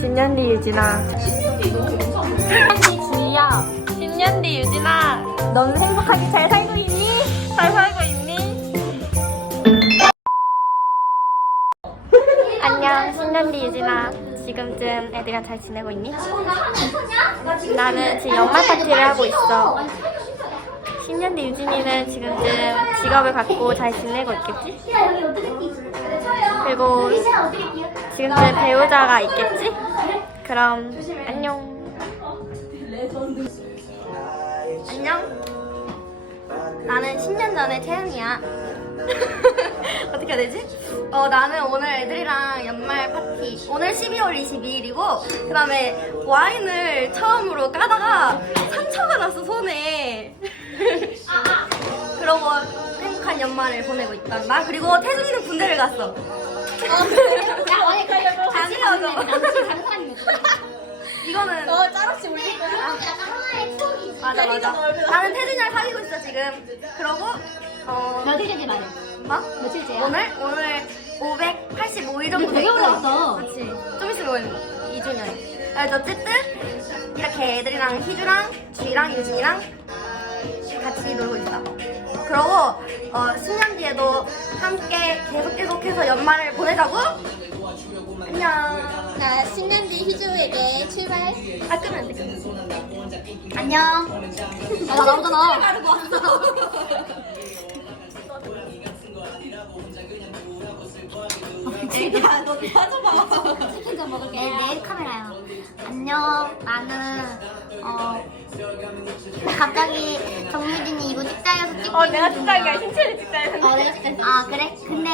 10년 뒤 유진아 10년 뒤 주희야 10년 뒤 유진아 넌 행복하게 잘 살고 있니? 잘 살고 있니? 안녕 10년 뒤 유진아 지금쯤 애들이랑 잘 지내고 있니? 나는 지금 연말 파티를 하고 있어 10년 뒤 유진이는 지금쯤 직업을 갖고 잘 지내고 있겠지? 그리고 지금쯤 배우자가 있겠지? 그럼 안녕. 안녕. 나는 10년 전에 태연이야. 어떻게 해야 되지? 어, 나는 오늘 애들이랑 연말 파티. 오늘 12월 22일이고, 그 다음에 와인을 처음으로 까다가 상처가 났어, 손에. 그러고 행복한 연말을 보내고 있다. 나 그리고 태준이는 군대를 갔어. 야, 어디 가려고? 당연하죠. 다른 사람이 이거는. 너 짤없이 올릴 거야? 약간 하나의 추억이지. 맞아, 맞아. 나는 태준이랑 사귀고 있어, 지금. 그러고, 어. 며칠째 말해. 뭐? 며칠째야? 오늘? 오늘 585일 정도 되게. 오래 왔어. 그치. 좀 있으면 2주년. 그래서 어쨌든 이렇게 애들이랑 희주랑 주희랑 유진이랑 같이 놀고 있어. 그러고 어, 10년 뒤에도 함께 계속 계속해서 연말을 보내자고. 안녕. 자, 10년 뒤 희주에게 출발. 아 끄면 안 돼. 안녕. 아, 나 나오잖아. 가르고 왔어. 야, 너 빠져봐. 치킨 좀 먹을게. 내, 내 카메라야. 안녕. 나는, 어, 갑자기 정유진이 이거 찍자해서 찍고 어, 내가 있는 진짜 중이야. 이게 신체를 찍자 어, 내가 찍자 아, 그래? 근데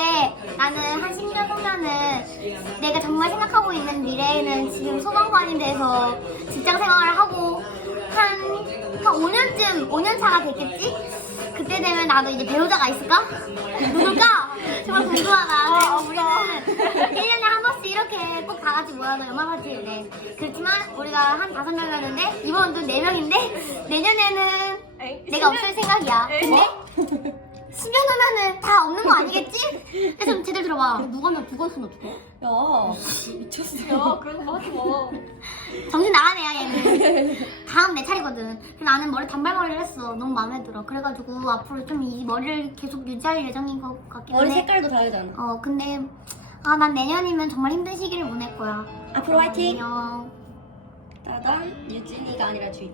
나는 한 10년 후면은 내가 정말 생각하고 있는 미래에는 지금 소방관이 돼서 직장 생활을 하고 한, 한 5년쯤, 5년 차가 됐겠지? 그때 되면 나도 이제 배우자가 있을까? 누굴까? 정말 궁금하다. 그리고 우리는 1년에 한 번씩 이렇게 꼭 다 같이 모여서 연말 파티를 내. 그렇지만 우리가 한 다섯 명이었는데 이번도 네 명인데 내년에는 내가 10년? 없을 생각이야. 근데 10년 후면은 다 없는 거 아니겠지? 그래서 좀 제대로 들어봐. 누가 면 죽었으면 어떡해? 야, 그런 거 하지 마. 정신 나간 애야 얘는. 다음 내 차례거든. 그래서 나는 머리 단발머리를 했어. 너무 마음에 들어. 그래가지고 앞으로 좀 이 머리를 계속 유지할 예정인 것 같긴 머리 한데. 색깔도 다르잖아. 어 근데 아 난 내년이면 정말 힘든 시기를 보낼 거야. 앞으로 화이팅. 안녕. 따단 유진이가 아니라 주희.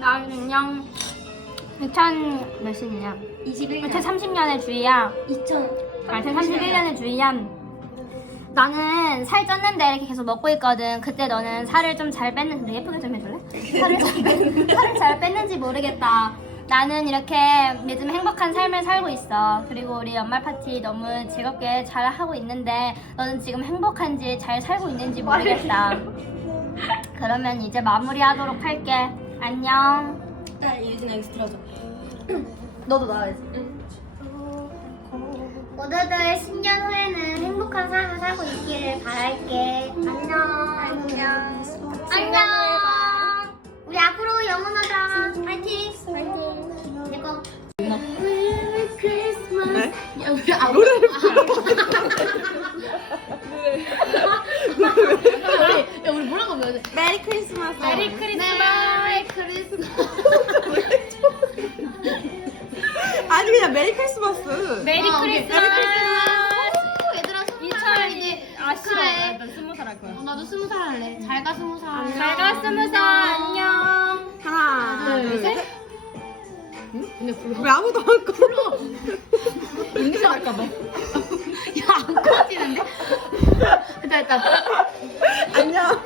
나는 그냥 2000 몇이냐? 21년. 2030년의 주희야. 2000. 2031년의 주희야. 나는 살 쪘는데 이렇게 계속 먹고 있거든. 그때 너는 살을 좀 잘 뺐는지 예쁘게 좀 해줄래? 살을 잘 뺐는지 모르겠다. 나는 이렇게 요즘 행복한 삶을 살고 있어. 그리고 우리 연말 파티 너무 즐겁게 잘 하고 있는데 너는 지금 행복한지 잘 살고 있는지 모르겠다. 그러면 이제 마무리하도록 할게. 안녕. 딸 유진아 여기서 들어줘. 너도 나와야지. 모두들 10년 후에는 행복한 삶을 살고 있기를 바랄게. 안녕. 안녕. 안녕. 거. 네? 야, 우리 아, 노래를 야, 우리 뭐라고 해야 돼? 메리 크리스마스. 메리 크리스마스. 메리 크리스마스. 아니 그냥 메리 크리스마스. 메리 아, 오케이. 크리스마스. 메리 크리스마스. 오, 얘들아 스무 살 이제 아 싫어. 축하해. 난 스무 살 할 거야. 어, 나도 스무 살 할래. 잘가 스무 살. 잘가 스무 살 왜 아무도 안 끌어? 인수할까 봐. 야, 안 꺼지는데? 됐다, 됐다. 안녕.